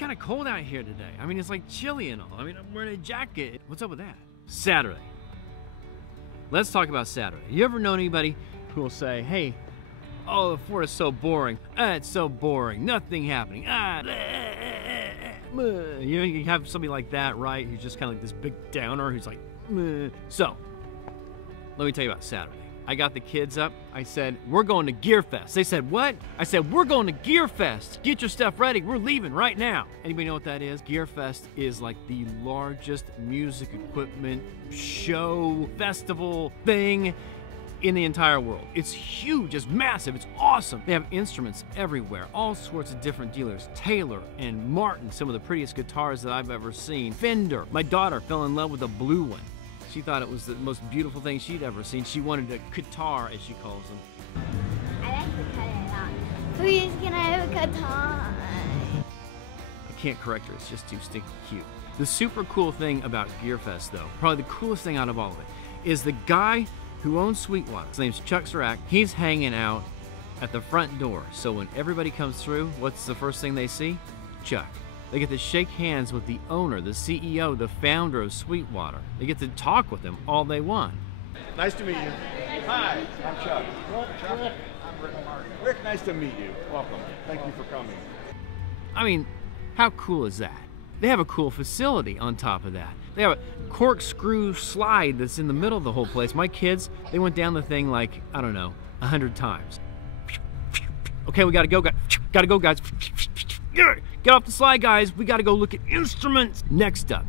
kind of cold out here today. I mean, it's like chilly and all. I mean, I'm wearing a jacket. What's up with that? Saturday. Let's talk about Saturday. You ever known anybody who will say, hey, oh, the Fort is so boring. It's so boring. Nothing happening. You have somebody like that, right? Who's just kind of like this big downer who's like, So, let me tell you about Saturday. I got the kids up. I said, we're going to Gear Fest. They said, what? I said, we're going to Gear Fest. Get your stuff ready. We're leaving right now. Anybody know what that is? Gear Fest is like the largest music equipment show, festival thing in the entire world. It's huge, it's massive, it's awesome. They have instruments everywhere, all sorts of different dealers. Taylor and Martin, some of the prettiest guitars that I've ever seen. Fender. My daughter fell in love with a blue one. She thought it was the most beautiful thing she'd ever seen. She wanted a guitar, as she calls them. I like to cut it out. Please, can I have a guitar? I can't correct her, it's just too stinking cute. The super cool thing about Gearfest, though, probably the coolest thing out of all of it, is the guy who owns Sweetwater. His name's Chuck Sirac. He's hanging out at the front door. So when everybody comes through, what's the first thing they see? Chuck. They get to shake hands with the owner, the CEO, the founder of Sweetwater. They get to talk with him all they want. Nice to meet you. Hi, I'm Chuck. Chuck, I'm Rick Martin. Rick, nice to meet you. Welcome. Thank you for coming. I mean, how cool is that? They have a cool facility on top of that. They have a corkscrew slide that's in the middle of the whole place. My kids, they went down the thing like, I don't know, 100 times. Okay, we gotta go, guys. Gotta go, guys. Get off the slide, guys. We gotta go look at instruments. Next up,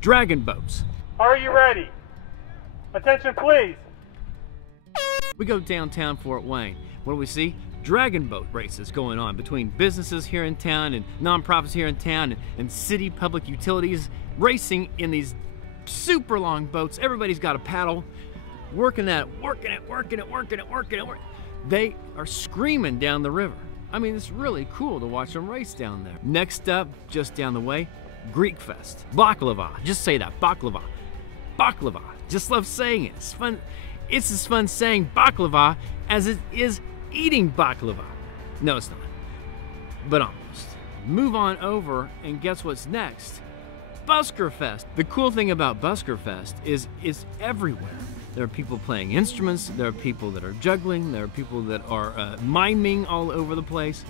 dragon boats. Are you ready? Attention, please. We go downtown Fort Wayne. What do we see? Dragon boat races going on between businesses here in town and nonprofits here in town and city public utilities racing in these super long boats. Everybody's got a paddle, working it. They are screaming down the river. I mean, it's really cool to watch them race down there. Next up, just down the way, Greek Fest. Baklava, just say that, baklava. Baklava, just love saying it. It's fun. It's as fun saying baklava as it is eating baklava. No, it's not, but almost. Move on over and guess what's next? Busker Fest. The cool thing about Busker Fest is it's everywhere. There are people playing instruments, there are people that are juggling, there are people that are miming all over the place.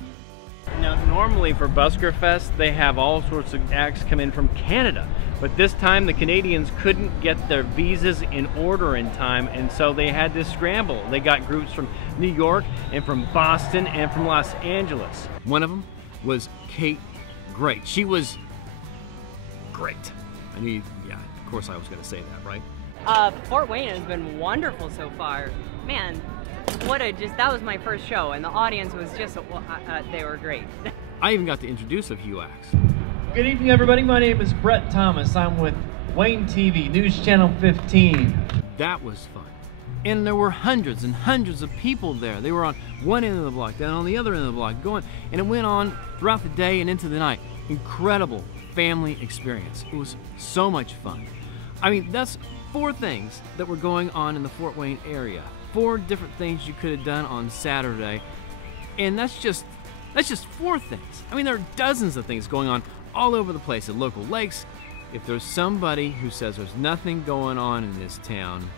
Now, normally for Busker Fest, they have all sorts of acts come in from Canada, but this time the Canadians couldn't get their visas in order in time, and so they had to scramble. They got groups from New York and from Boston and from Los Angeles. One of them was Kate Great. She was great. I mean, yeah, of course I was gonna say that, right? Fort Wayne has been wonderful so far. Man, that was my first show, and the audience was just, they were great. I even got to introduce a few acts. Good evening, everybody. My name is Brett Thomas. I'm with WANE-TV, News Channel 15. That was fun. And there were hundreds and hundreds of people there. They were on one end of the block, then on the other end of the block, going, and it went on throughout the day and into the night. Incredible family experience. It was so much fun. I mean, that's 4 things that were going on in the Fort Wayne area. 4 different things you could have done on Saturday, and that's just 4 things. I mean, there are dozens of things going on all over the place at local lakes. If there's somebody who says there's nothing going on in this town,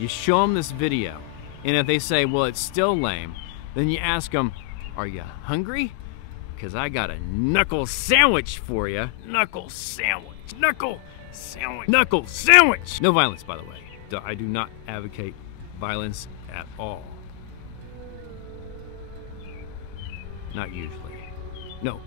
you show them this video, and if they say, well, it's still lame, then you ask them, are you hungry? Because I got a knuckle sandwich for you. Knuckle sandwich. Knuckle sandwich. Knuckle sandwich. No violence, by the way. I do not advocate violence at all. Not usually. No.